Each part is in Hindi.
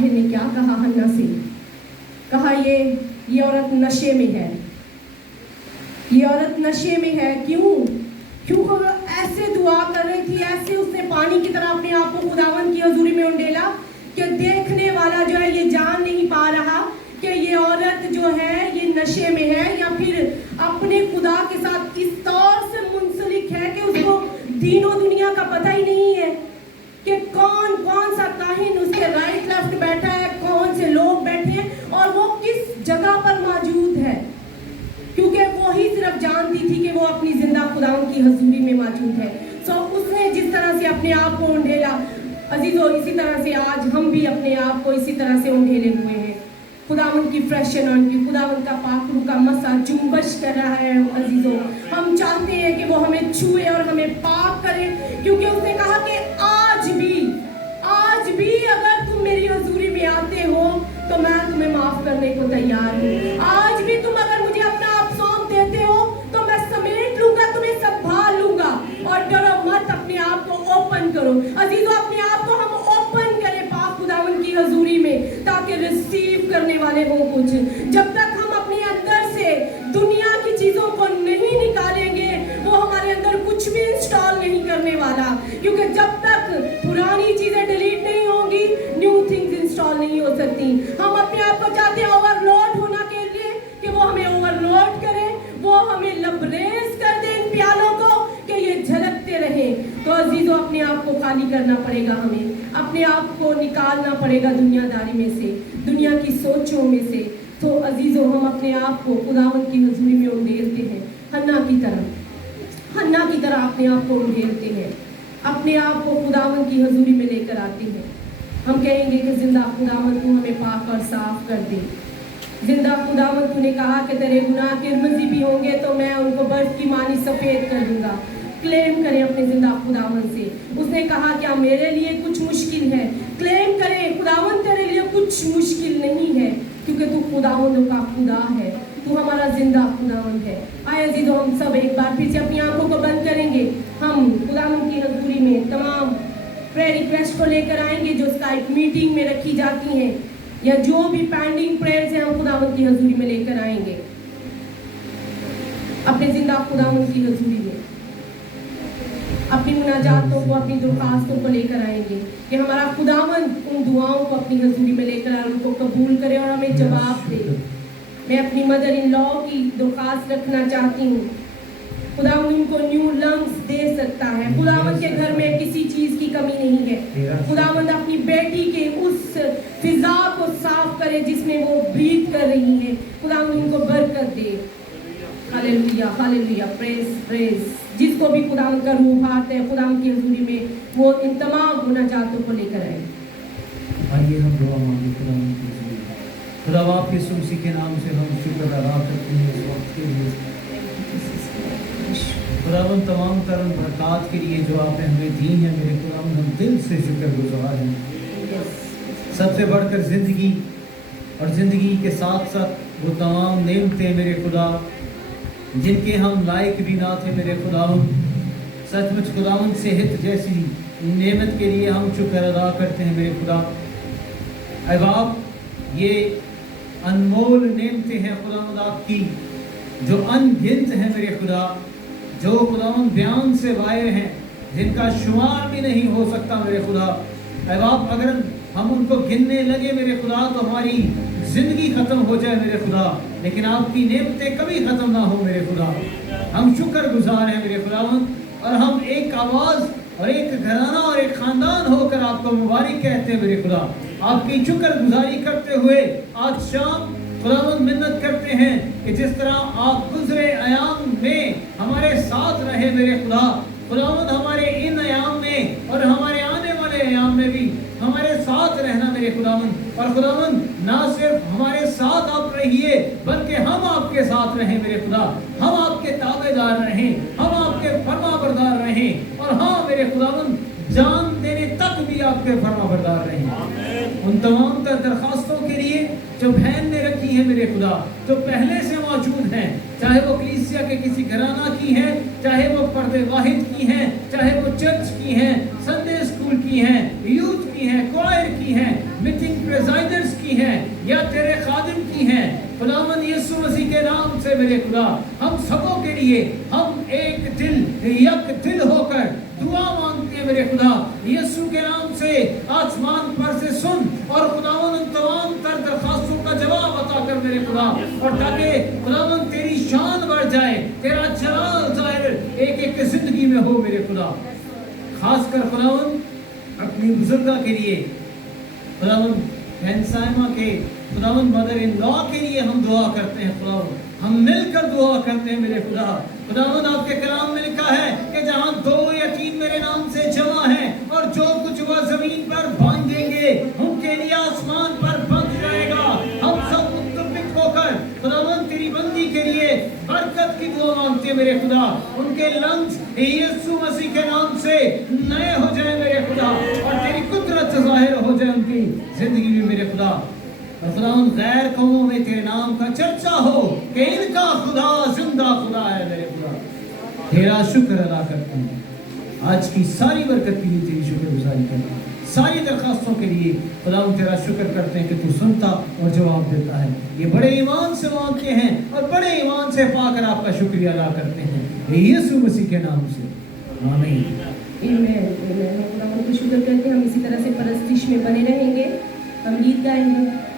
ताहिर ने क्या कहा हन्ना से, कहा ये औरत नशे में है, ये औरत नशे में है। क्यों ऐसे दुआ कर रही थी, ऐसे उसने पानी की तरह अपने आप को खुदावंद की हजूरी में उंडेला कि देखने वाला जो है ये जान नहीं पा रहा कि ये औरत जो है ये नशे में है या फिर अपने खुदा के साथ इस तौर से मुंसलिक है कि उसको दीनों दुनिया का पता ही नहीं है कि कौन सा काहिन उसके राइट लेफ्ट बैठा है, कौन से लोग बैठे हैं और वो किस जगह पर मौजूद है, क्योंकि वो ही सिर्फ जानती थी कि वो अपनी जिंदा खुदाओं की हजूरी में मौजूद है। सो उसने जिस तरह से अपने आप को उंडेला, अजीजों, इसी तरह से आज हम भी अपने आप को इसी तरह से उंडेले हुए हैं। खुदावंद की फ्रेश एनॉइंटिंग, खुदावंद का पाक रूह का मसा जुम्बश कर रहा है। अजीजों, हम चाहते हैं कि वो हमें छुए और हमें पाक करे, क्योंकि उसने कहा कि आज भी अगर तुम मेरी हजूरी में आते हो तो मैं तुम्हें माफ करने को तैयार हूँ। आज भी तुम अगर मुझे अपना आप सौंप देते हो तो मैं समेट लूंगा, तुम्हें संभाल लूंगा। और डरो मत, अपने आप को ओपन करो अजीजों, अपने आप को हम ओपन करें पाक खुदावंद की हजूरी में, ताकि रिसीव करने वाले हो कुछ। जब तक हम अपने अंदर से दुनिया की चीजों को नहीं निकालेंगे, वो हमारे अंदर कुछ भी इंस्टॉल नहीं करने वाला, क्योंकि जब तक पुरानी चीजें डिलीट नहीं होंगी, न्यू थिंग्स इंस्टॉल नहीं हो सकती। हम अपने आप को चाहते हैं ओवरलोड होना के लिए कि वो हमें ओवरलोड करे, वो हमें लबरेज कर दे इन प्यालों को कि ये झलकते रहे। तो अजीजों, अपने आप को खाली करना पड़ेगा, हमें अपने आप को निकालना पड़ेगा दुनियादारी में से, दुनिया की सोचों में से। तो अजीजों, हम अपने आप को खुदावंद की हजूरी में उंडेलते हैं, हन्ना की तरह अपने आप को उंडेलते हैं, अपने आप को खुदावंद की हजूरी में लेकर आते हैं। हम कहेंगे कि जिंदा खुदावंद तू हमें पाक और साफ कर दे। जिंदा खुदावंद तूने कहा कि तेरे गुनाह किरमजी भी होंगे तो मैं उनको बर्फ की मानी सफेद कर दूंगा। क्लेम करें अपने जिंदा खुदावंद से। उसने कहा क्या मेरे लिए कुछ मुश्किल है? क्लेम करें, खुदावंद तेरे लिए कुछ मुश्किल नहीं है, क्योंकि तू खुदावंदों का खुदा है, तू हमारा जिंदा खुदावंद है। आए अजीजों, हम सब एक बार फिर से अपनी आंखों को बंद करेंगे। हम खुदावंद की हजूरी में तमाम प्रेयर रिक्वेस्ट को लेकर आएंगे जो स्काइप मीटिंग में रखी जाती हैं, या जो भी पेंडिंग प्रेयर्स हैं हम खुदावंद की हजूरी में लेकर आएंगे, अपने जिंदा खुदावंद की हजूरी में अपनी मुनाजातों को, अपनी दरखास्तों को लेकर आएंगे कि हमारा खुदावंद उन दुआओं को अपनी हजूरी में लेकर आए, उनको कबूल करे और हमें जवाब दे। मैं अपनी मदर इन लॉ की दरखास्त रखना चाहती हूँ। खुदावंद उनको न्यू लंग्स दे सकता है। खुदावंद के घर में किसी चीज की कमी नहीं है। खुदावंद अपनी बेटी के उस फिजा को साफ करे जिसमें वो ब्रीथ कर रही है। खुदावंद उनको बरकत दे। Hallelujah, hallelujah, praise. जिसको भी खुदावंद का रूह आते हैं खुदावंद की हजूरी में, वो इन तमाम मुनाजातों को लेकर आए। आइए हम दुआ मांगे खुदावंद की हजूरी में। खुदा आपके सुमसी के नाम से हम शुक्र अदा करते हैं इस वक्त के लिए। खुदावंद तमाम तरह बरक़ात के लिए जो आपने हमें दी हैं, मेरे खुदावंद हम दिल से शुक्रगुजार हैं। सबसे बढ़कर ज़िंदगी और ज़िंदगी के साथ साथ वो तमाम नेमतें मेरे खुदा जिनके हम लायक भी ना थे मेरे खुदावंद, सचमुच खुदावंद सेहत जैसी नेमत के लिए हम शुक्र अदा करते हैं मेरे खुदा। ऐ बाप, ये अनमोल नेमतें हैं खुदावंद आपकी, जो अनगिनत हैं मेरे खुदा, जो खुदावंद बयान से बाहर हैं, जिनका शुमार भी नहीं हो सकता मेरे खुदा। ऐ बाप, अगर हम उनको गिनने लगे मेरे खुदा तो हमारी ज़िंदगी ख़त्म हो जाए मेरे खुदा, लेकिन आपकी नेमतें कभी ख़त्म ना हो मेरे खुदा। हम शुक्रगुजार हैं मेरे खुदावंद, और हम एक आवाज़ और एक घराना और एक ख़ानदान होकर आपको मुबारक कहते हैं मेरे खुदा। आपकी शुक्रगुजारी करते हुए आज शाम खुदावंद मिन्नत करते हैं कि जिस तरह आप गुज़रे अयाम में हमारे साथ रहे मेरे खुदा, खुदावंद हमारे इन अयाम में और हमारे आने वाले अयाम में भी हमारे साथ रहना मेरे खुदावंद। और खुदावंद ना सिर्फ हमारे साथ आप रहिए, बल्कि हम आपके साथ रहें मेरे खुदा, हम आपके ताबेदार रहें, हम आपके फरमाबरदार रहें, और हाँ मेरे खुदावंद जान देने तक भी आपके फरमाबरदार रहें। उन तमाम दरखास्तों के लिए जो बहन ने रखी है मेरे खुदा, जो पहले से मौजूद हैं, चाहे वो कलीसिया के किसी घराना की हैं, चाहे वो पर्दे वाहिद की हैं, चाहे वो चर्च की हैं, संडे स्कूल की हैं, यूथ की हैं, क्वायर की हैं, मीटिंग प्रेसाइडर्स की हैं या तेरे खादिम की हैं, खुदावन यीशु मसीह के नाम से मेरे खुदा हम सबों के लिए हम एक दिल होकर दुआ मांगते हैं मेरे खुदा, यीशु के नाम से आसमान पर से सुन और खुदावन उन तमाम तर दरखास्तों का जवाब अता कर मेरे खुदा, और ताकि खुदावन तेरी शान बढ़ जाए, तेरा जलाल ज़ाहिर एक एक जिंदगी में हो मेरे खुदा। खासकर खुदावन अपनी बुजुर्गा के लिए, खुदावन बहन साइमा के, खुदावन मदर इन लॉ के लिए हम दुआ करते हैं खुदावन, हम मिलकर दुआ करते हैं मेरे खुदा। खुदावन आपके कलाम में लिखा है कि जहां 2 या 3 मेरे नाम से जमा है और जो कुछ वह जमीन पर बांधेंगे उनके लिए आसमान पर बंध जाएगा। हम सब मुत्तफिक होकर खुदावन तेरी बंदी के लिए बरकत की दुआ मांगते हैं मेरे खुदा, उनके लंग्स यीशु मसीह के नाम से नए हो जाए मेरे खुदा, और तेरी कुदरत जाहिर हो जाए उनकी जिंदगी में मेरे खुदा। और खुदावन गैर कौमों में तेरे नाम का चर्चा हो कि इनका खुदा जिंदा खुदा है मेरे खुदा। तेरा शुक्र अदा करता हूँ, आज की सारी बरकत के लिए तेरी शुक्रगुजारी करता हूँ, सारी दरखास्तों के लिए खुदावन तेरा शुक्र करते हैं कि तू सुनता और जवाब देता है। ये बड़े ईमान से मांगते हैं और बड़े ईमान से पाकर आपका शुक्रिया अदा करते हैं यीशु मसीह के नाम से, आमीन। आमीन। हम खुदावन को शुक्र करते हैं, हम इसी तरह से परस्तिश में बने रहेंगे। हम गीत गाएंगे।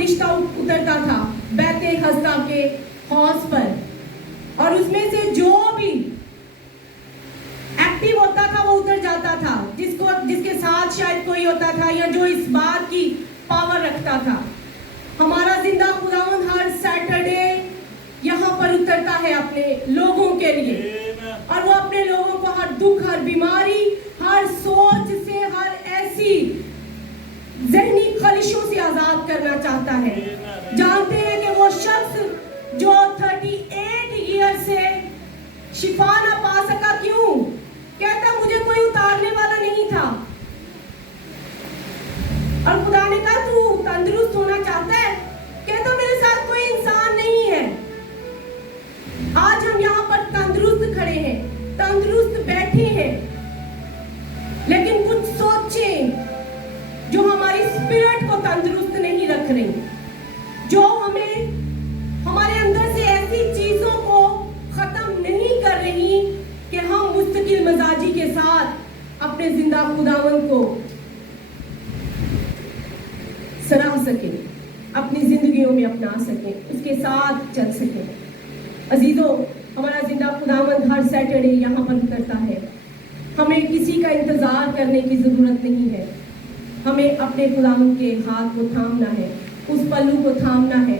फरिश्ता उतरता था बैते हस्ता के हौज पर, और उसमें से जो भी एक्टिव होता था वो उतर जाता था, जिसके साथ शायद कोई होता था या जो इस बात की पावर रखता था। हमारा जिंदा खुदावंद हर सैटरडे यहाँ पर उतरता है अपने लोगों के लिए, और वो अपने लोगों को हर दुख, हर बीमारी, हर सोच से, हर ऐसी ज़हनी खलिशों से आजाद करना चाहता है। जानते हैं कि वो शख्स जो 38 ईयर से शिफा ना पा सका, क्यों? कहता मुझे कोई उतारने वाला नहीं था, और खुदा ने कहा तू तंदुरुस्त होना चाहता है? कहता मेरे साथ कोई इंसान नहीं है। आज हम यहाँ पर तंदुरुस्त खड़े हैं, तंदुरुस्त बैठे हैं, लेकिन कुछ सोचें जो हमारी स्पिरिट को तंदुरुस्त नहीं रख रही, जो हमें हमारे अंदर से ऐसी चीजों को खत्म नहीं कर रही कि हम मुस्तकिल मजाजी के साथ अपने जिंदा खुदावंद को सराह सकें, अपनी जिंदगियों में अपना सकें, उसके साथ चल सकें। अजीजों, हमारा जिंदा खुदावंद हर सैटरडे यहाँ पर उतरता है। हमें किसी का इंतजार करने की जरूरत नहीं है। हमें अपने खुदावंद के हाथ को थामना है, उस पल्लू को थामना है,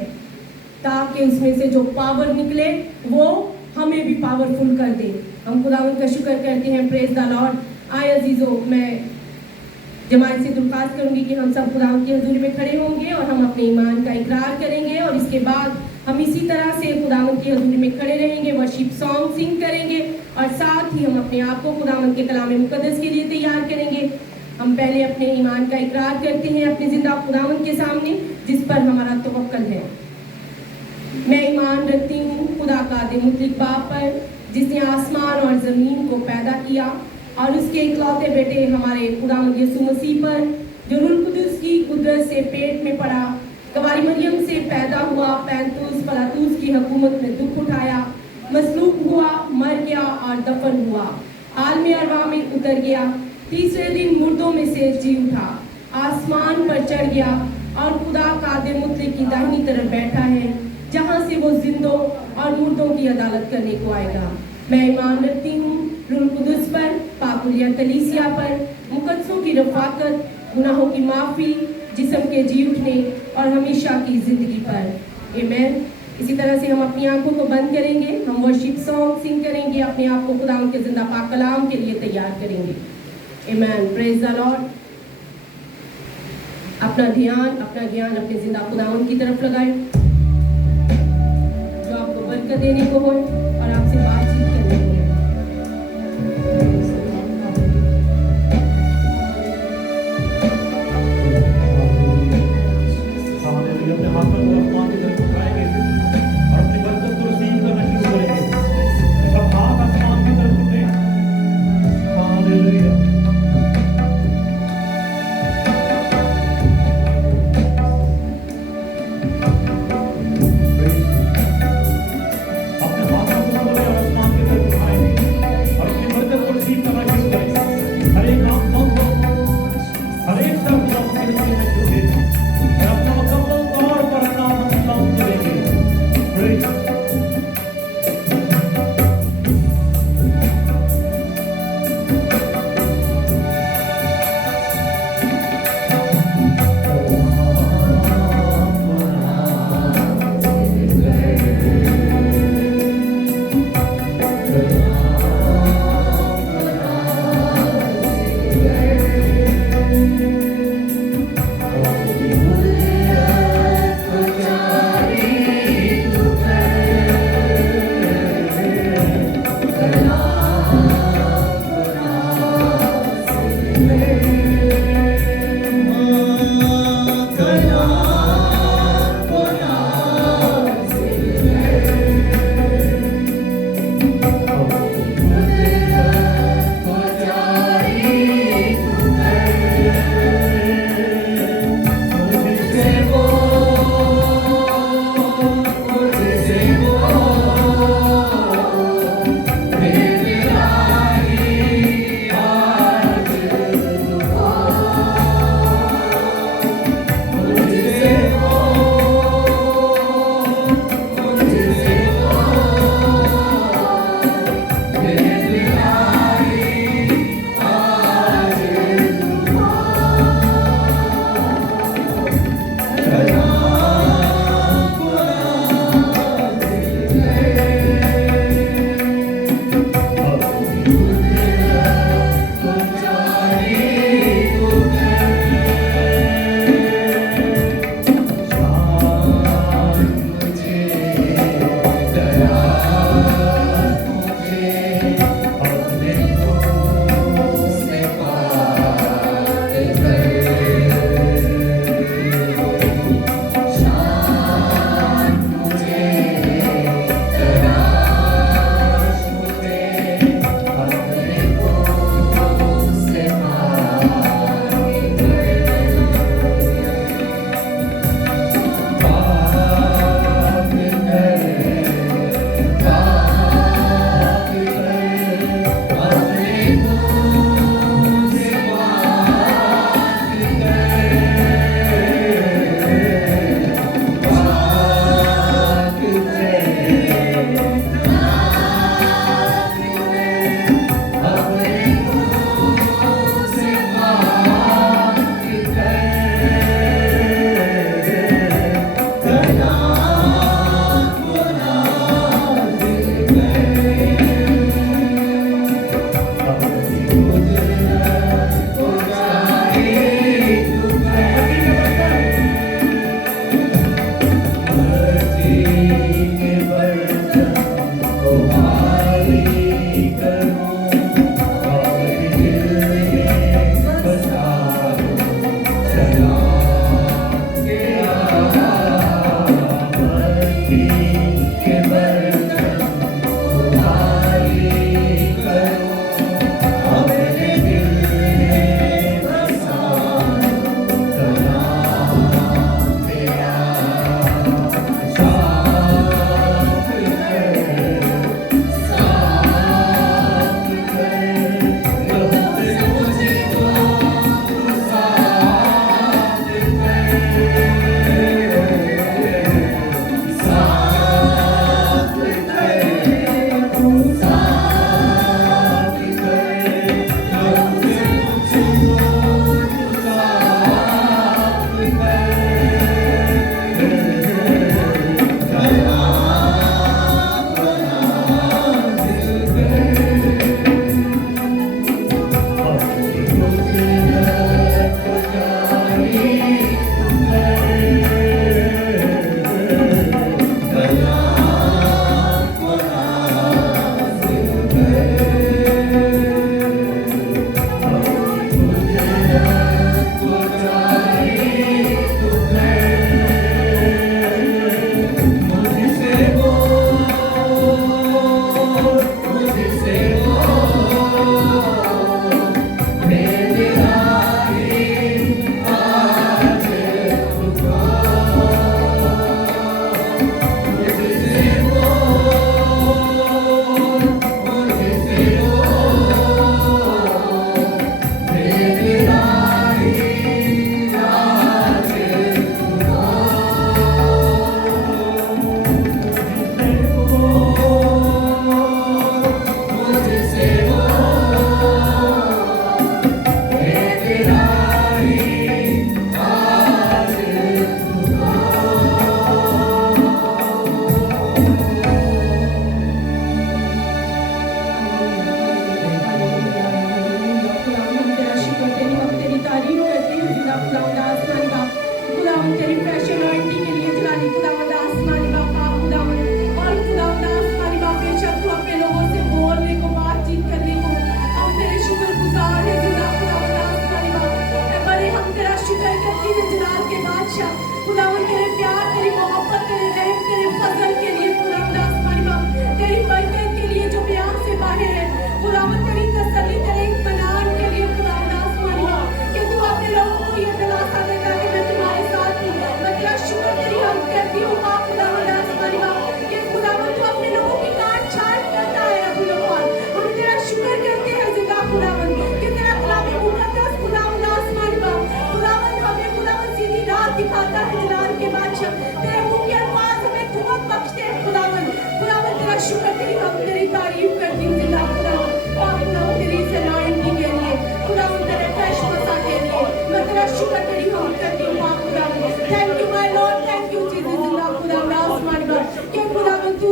ताकि उसमें से जो पावर निकले वो हमें भी पावरफुल कर दे। हम खुदावंद का शुक्र करते हैं। Praise the Lord. आए अजीजों, मैं जमात से दरख्वास्त करूंगी कि हम सब खुदावंद की हजूरी में खड़े होंगे और हम अपने ईमान का इकरार करेंगे, और इसके बाद हम इसी तरह से खुदावंद की हजूरी में खड़े रहेंगे, वर्शिप सॉन्ग सिंग करेंगे, और साथ ही हम अपने आप को खुदावंद के कलाम मुकद्दस के लिए तैयार करेंगे। हम पहले अपने ईमान का इकरार करते हैं अपने जिंदा खुदावंद के सामने, जिस पर हमारा तवक्कल है। मैं ईमान रखती हूँ खुदा कादिर मुतलक बाप पर, जिसने आसमान और ज़मीन को पैदा किया, और उसके इकलौते बेटे हमारे खुदावंद यीशु मसीह पर, जो रूह कुदस की कुदरत से पेट में पड़ा, कवारी मरियम से पैदा हुआ, पैंतुस पलातुस की हुकूमत में दुख उठाया, मसलूब हुआ, मर गया और दफन हुआ, आलम अरवा में उतर गया, तीसरे दिन मुर्दों में से जी उठा, आसमान पर चढ़ गया, और खुदा कादिर मुतलक की दाहिनी तरफ बैठा है, जहाँ से वो जिंदों और मुर्दों की अदालत करने को आएगा। मैं ईमान रखती हूँ रूह कुदस पर, पाकुलिया कलीसिया पर, मुकद्दसों की रफाकत, गुनाहों की माफ़ी, जिस्म के जी उठने और हमेशा की ज़िंदगी पर। आमीन। इसी तरह से हम अपनी आंखों को बंद करेंगे, हम वर्शिप सॉन्ग सिंग करेंगे, अपने आप को खुदा के जिंदा पाक कलाम के लिए तैयार करेंगे। आमीन। Praise the Lord. अपना ध्यान अपने जिंदा खुदावंद की तरफ लगाएं, जो आपको बरकत देने को हो और आपसे बातचीत करने को हो। अपने हाथों को आसमान की तरफ उठाएंगे और अपनी बरकत को रिसीव करना शुरू करेंगे। सब हाथ आसमान की तरफ उठें। हालेलुया। अपने हाथों को खोलें और आसमान की तरफ उठाएंगे और अपनी बरकत को रिसीव करना शुरू करेंगे। हर एक आंख बंद हो, हर एक शब्द खुदा के नाम में जुड़े और अपना मुकम्मल तौर पर नाम सलाम करेंगे। Praise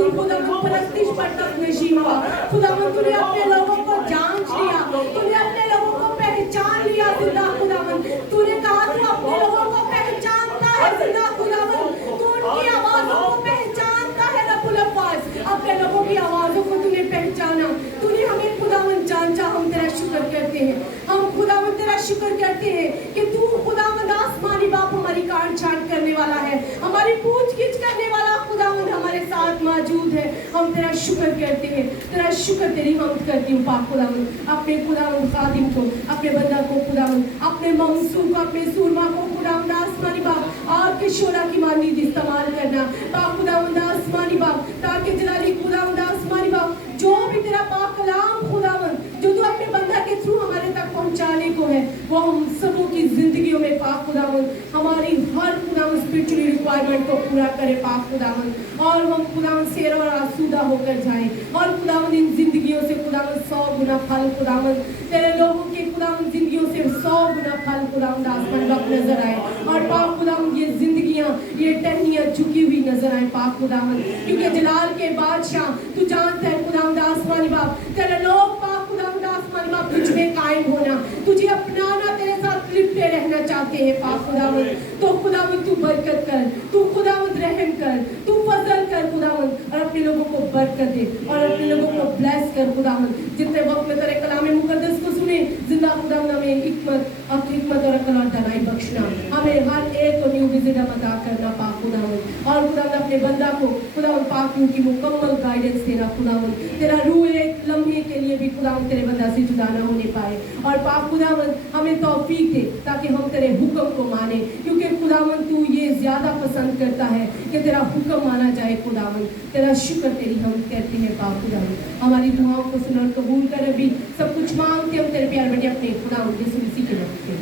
लेकिन खुदावन परस्तिश पर तक नशीब हुआ। खुदावन तूने अपने लोगों को जांच लिया, तूने अपने लोगों को पहचान लिया जिंदा खुदावन। तूने कहा तू अपने लोगों को पहचानता है जिंदा खुदावन, तू उनकी आवाजों को पहचानता है रब्बुल अब्बास। अपने लोगों की आवाजों को तूने पहचाना, तूने हमें खुदावन जांचा। हम तेरा शुक्र करते हैं, हम खुदावन तेरा शुक्र करते हैं कि तू खुदावन आसमानी बाप हमारी काट छांट करने वाला है, हमारी पूछ गिछ करने वाला खुदावन हमारे साथ मौजूद है। हम तेरा शुक्र करते हैं, तेरा शुक्र तेरी हमद करती हूँ पाक खुदावन। अपने खुदावन खादिम को, अपने बंदा को खुदावन, अपने मंसूर को, अपने सूरमा को खुदावन आसमानी बाप आपके शोरा की मानीद इस्तेमाल करना पाक खुदावन आसमानी बाप, ताकि जलाली खुदावन आसमानी बाप जो भी तेरा पाक कलाम खुदावन जो तू अपने बंदा के थ्रू हमारे तक पहुंचाने को है, वो हम सबों की जिंदगियों में पाक खुदावन हमारी हर खुदावन स्पिरिचुअल रिक्वायरमेंट को पूरा करे पाक खुदावन, और हम खुदावन सेर और आसूदा होकर जाएं, और खुदावन इन जिंदगियों से खुदावन 100 गुना फल खुदावन तेरे लोगों के खुदावन जिंदगियों से 100 गुना फल खुदावन आसमान वक्त नजर आए, और पाक खुदावन ये जिंदगियां ये टहनियां झुकी हुई नजर आए पाक खुदावन, क्योंकि जलाल के बादशाह तू जानता है खुदावन आसमानी बाप तेरे लोग पाक खुदावन आसमानी बाप तुझ में कायम होना, तुझे अपनाना, तेरे साथ लिपटे रहना चाहते हैं पाक खुदावन। तो खुदावन तू बरकत कर, तू खुदावन रहम कर, तू फजल कर खुदावन, और अपने लोगों को बरकत दे और अपने लोगों को ब्लेस कर खुदावन। जितने वक्त में तेरे कलाम मुकद्दस को सुने जिंदा खुदावन हमें हिकमत और अकल और दानाई बख्शना, हमें हर एक को न्यू विजडम अता करना पाक खुदावन, और खुदावन अपने बंदा को खुदावन पाक की मुकम्मल गाइडेंस देना खुदावन। तेरा रूह एक लम्हे के लिए भी खुदावन तेरे बंदा से जुदा ना होने पाए, और पाक खुदावन हमें तौफीक दे ताकि हम तेरे हुक्म को माने, क्योंकि खुदावन तू ये ज्यादा पसंद करता है कि तेरा हुक्म माना जाए खुदावन। तेरा शुक्र तेरी हम कहते हैं पाक खुदावन, हमारी दुआओं को सुन और कबूल कर। अभी सब कुछ मांगते हम तेरे प्यार बेटे अपने खुदावन यीशु मसीह के नाम से,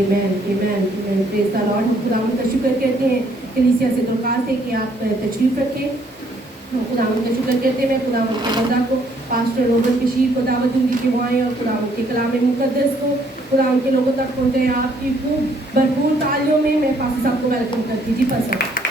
amen amen amen. Praise the Lord. हम खुदावन का शुक्र कहते हैं कलीसिया से दरख्वास्त है कि आप तशरीफ रखें। हम खुदावन का शुक्र करते हैं। खुदावन के बंदा को पास्टर रोबन बशीर को दावत दूंगी कि वो आए और खुदावन के कलाम मुकद्दस को खुदावन के लोगों तक पहुँचे। आपकी खूब भरपूर तालियों में मैं पास्टर साहब को वेलकम करती जी। पसंद